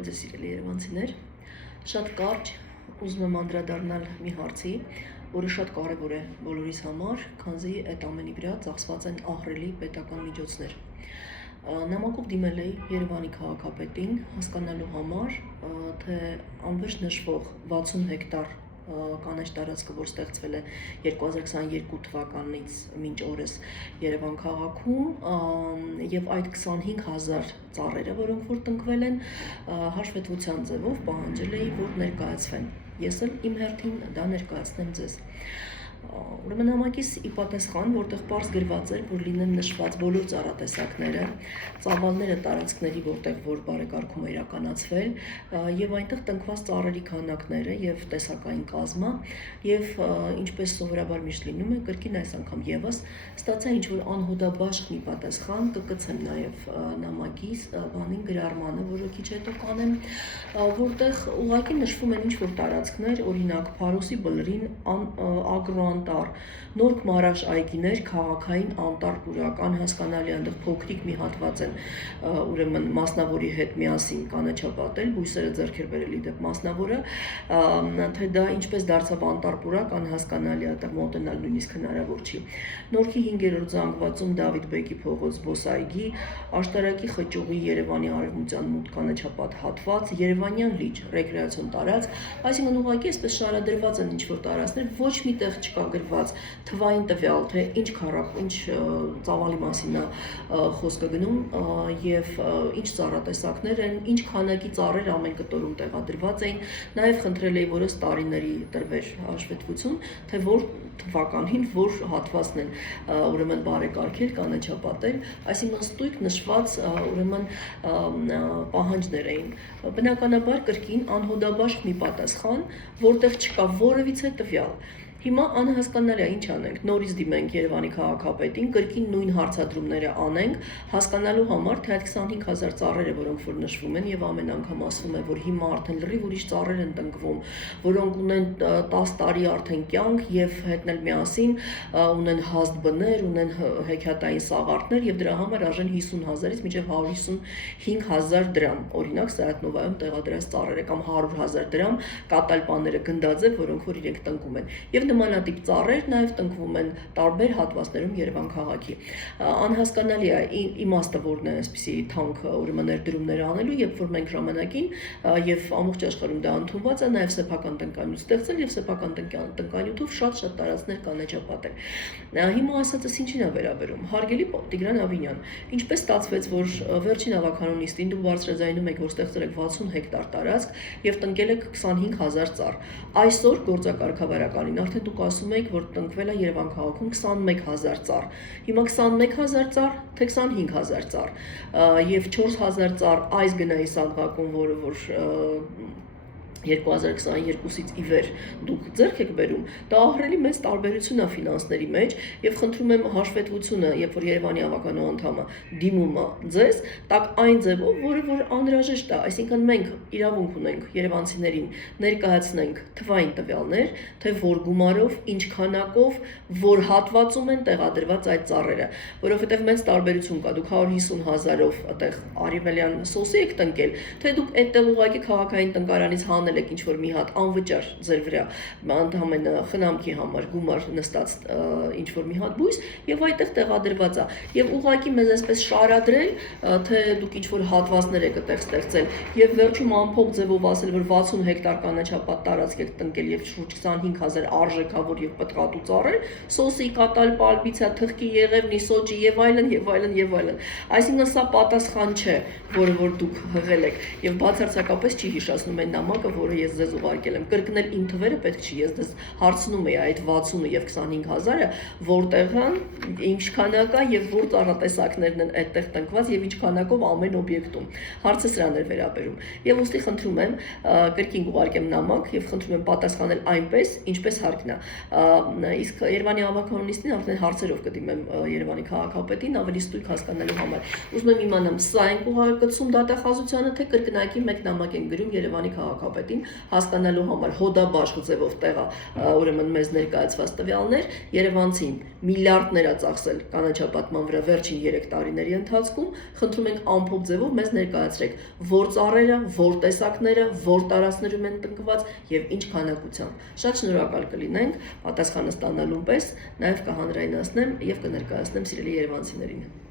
Ձեզ սիրելի երևանցիներ, շատ կարճ ուզում եմ անդրադառնալ մի հարցի, որը շատ կարևոր է բոլորիս համար, քանզի այդ ամենի վրա ծախսված են ահռելի պետական միջոցներ։ Նամակով դիմել էի Երևանի քաղաքապետին հասկանալու համար, թե անվերջ նշվող 60 հեկտար կանաչ տարածքը, որ ստեղծվել է 2022 թվականից մինչ օրս Երևան քաղաքում եւ այդ 25,000 ծառերը, որոնք որ տնկվել են, հաշվետվության ձևով պահանջել էի, որ ներկայացվեն։ Ես էլ իմ հերթին դա ներկայացնեմ ձեզ։ Ուրեմն նամակիս ի պատասխան, որտեղ պարզ գրված էր, որ լինեն նշված բոլոր ծառատեսակները, ծավալները տարածքների, որտեղ որ բարեկարգում է իրականացվել, եւ այնտեղ տնկված ծառերի քանակները եւ տեսակային կազմը, եւ ինչպես սովորաբար միշտ լինում է, կրկին այս անգամ եւս ստացա ինչ-որ անհոդաբաշխ մի պատասխան, կգցեմ նաեւ նամակիս բանին գրառմանը, որը քիչ հետո կանեմ, որտեղ ուղղակի նշվում են ինչ-որ տարածքներ, օրինակ Փարոսի Բլրին ագրոանտառ, Նորք Մարաշ այգիներ, քաղաքային անտառ պուրակ, անհասկանալի այնտեղ փոքրիկ մի հատված են, ուրեմն մասնավորի հետ միասին կանաչապատել, բույսերը ձեռքեր բերել ի դեպ մասնավորը, թե դա ինչպես դարձավ անտառ պուրակ, անհասկանալի է, այդտեղ մոտենալ նույնիսկ հնարավոր չի։ Նորքի 5-րդ զանգվածում Դավիթ Բեկի փողոց զբոսայգի, Աշտարակի Խճուղի Երևանի արևմտյան մոտ կանաչապատ հատված, Երևանյան լիճ, ռեկրեացիոն տարածք, այսինքն ուղղակի այսպես շարադրված են ինչ-որ տարածքներ, ոչ մի տեղ չկա գրված թվային տվյալ, թե ինչ քառակ, ինչ ծավալի մասին է խոսքը գնում եւ ինչ ծառատեսակներ են, ինչ քանակի ծառեր ամեն կտորում տեղադրված էին, նաեւ խնդրել էի, որ ըստ տարիների տրվեր հաշվետվություն, թե որ թվականին որ հատվածն են ուրեմն բարեկարգել, կանաչապատել, այսինքն ստույգ նշված ուրեմն պահանջներ էին։ Բնականաբար կրկին անհոդաբաշխ մի պատասխան, որտեղ չկա որևիցե տվյալ։ Հիմա անհասկանալի է, ինչ անենք, նորից դիմենք Երևանի քաղաքապետին, կրկին նույն հարցադրումները անենք, հասկանալու համար, թե այդ 25,000 ծառերը, որոնք որ նշվում են եւ ամեն անգամ ասվում է, որ հիմա արդեն լրիվ ուրիշ ծառեր են տնկվում, որոնք ունեն 10 տարի արդեն կյանք եւ հետնել միասին ունեն հաստ բներ, ունեն հեքիաթային սաղարթներ եւ դրա համար արժեն 50,000-ից մինչեւ 155,000 դրամ, օրինակ Սայաթնովայում տեղադրած ծառերը կամ 100,000 դրամ կատալպաները գնդաձև, որոնք որ իրենք տնկում են։ Եվ նմանատիպ ծառեր նաև տնկվում են տարբեր հատվածներում Երևան քաղաքի։ Անհասկանալի է իմաստը որն է այսպիսի թանկ ուրեմն ներդրումներ անելու, երբ որ մենք ժամանակին եւ ամբողջ աշխարհում դա ընդունված է, նաև սեփական տնկանյութ ստեղծել եւ սեփական տնկանյութով շատ տարածքներ կանաչապատել։ Հիմա ասածս ինչին է վերաբերում։ Հարգելի Տիգրան Ավինյան, ինչպես ստացվեց, որ վերջին ավականոնիստին դուք բարձրաձայնում եք, որ ստեղծել եք 60 հեկտար տարածք եւ տնկել եք 25,000 ծառ։ Այսօր գործակարգավարականին արդեն դուք ասում եք, որ տնկվել է Երևան քաղաքում 21,000 ծառ։ Հիմա 21,000 ծառ, թե 25,000 ծառ, եւ 4,000 ծառ այս գնայի սանդղակում, որը որ 2022-ից ի վեր դուք ձեռք եք բերում, դա ահռելի մեծ տարբերություն է ֆինանսների մեջ եւ խնդրում եմ հաշվետվությունը, երբ որ Երևանի ավականո անդամը դիմում է ձեզ, տակ այն ձևով, որը որ անհրաժեշտ է, այսինքն մենք իրավունք ունենք երևանցիներին ներկայացնենք թվային տվյալներ, թե որ գումարով, ինչ քանակով, որ հատվածում են տեղադրված այդ ծառերը, որովհետեւ մեծ տարբերություն կա, դուք 150,000-ով այդտեղ արևելյան սոսի եք տնկել, թե դուք այդտեղ ուղղակի քաղաքային տնկարանից եք ինչ-որ մի հատ անվճար ձեր վրա ընդհանրապես խնամքի համար գումար նստած ինչ-որ մի հատ բույս եւ այդտեղ տեղադրված է եւ ուղղակի մեզ այսպես շարադրել, թե դուք ինչ-որ հատվածներ եք այդտեղ ստեղծել եւ վերջում ամփոփ ձևով ասել, որ 60 հեկտար կանաչապատ տարածք եք տնկել եւ շուրջ 25,000 արժեքավոր եւ պտղատու ծառեր, սոսի, կատալ, պալպիցիա, թխկի, եղևնի, սոճի եւ այլն եւ այլն եւ այլն։ Այսինքն սա պատասխան չէ, որը որ դուք հղել եք եւ բացարձակապես չի հիշեցնում այն նամակը, որը ես ձեզ ուղարկել եմ, կրկնել իմ թվերը պետք չի, ես ձեզ հարցնում եի այդ 60-ը եւ 25,000-ը որտեղ են, ինչ քանակ է եւ որ ծառատեսակներն են այդտեղ տնկված եւ ինչ քանակով ամեն օբյեկտում։ Հարցը սրան էր վերաբերում։ Եվ ուստի խնդրում եմ կրկին ուղարկեմ նամակ եւ խնդրում եմ պատասխանել այնպես, ինչպես հարկն է։ Իսկ Երևանի ավականոնիստին արդեն հարցերով կդիմեմ Երևանի քաղաքապետին ավելի ստույգ հասկանալու համար։ Ուզում եմ իմանամ, սա ենք ուղարկեցում դատախազությանը, թե կրկնակի մեկ նամակ են գրում Երևանի քաղաքապետին։ ոլորտին հասկանալու համար հոդաբաշխ ձևով տեղա ուրեմն մեզ ներկայացված տվյալներ, Երևանցին միլիարդներ է ծախսել կանաչապատման վրա վերջին 3 տարիների ընթացքում, խնդրում ենք ամփոփ ձևով մեզ ներկայացրեք որ ծառերը, որ տեսակները, որ տարածքներում են տնկված եւ ինչ քանակությամբ։ Շատ շնորհակալ կլինենք պատասխանը ստանալուն պես, նաեւ կհանրայնացնեմ եւ կներկայացնեմ սիրելի երևանցիներին։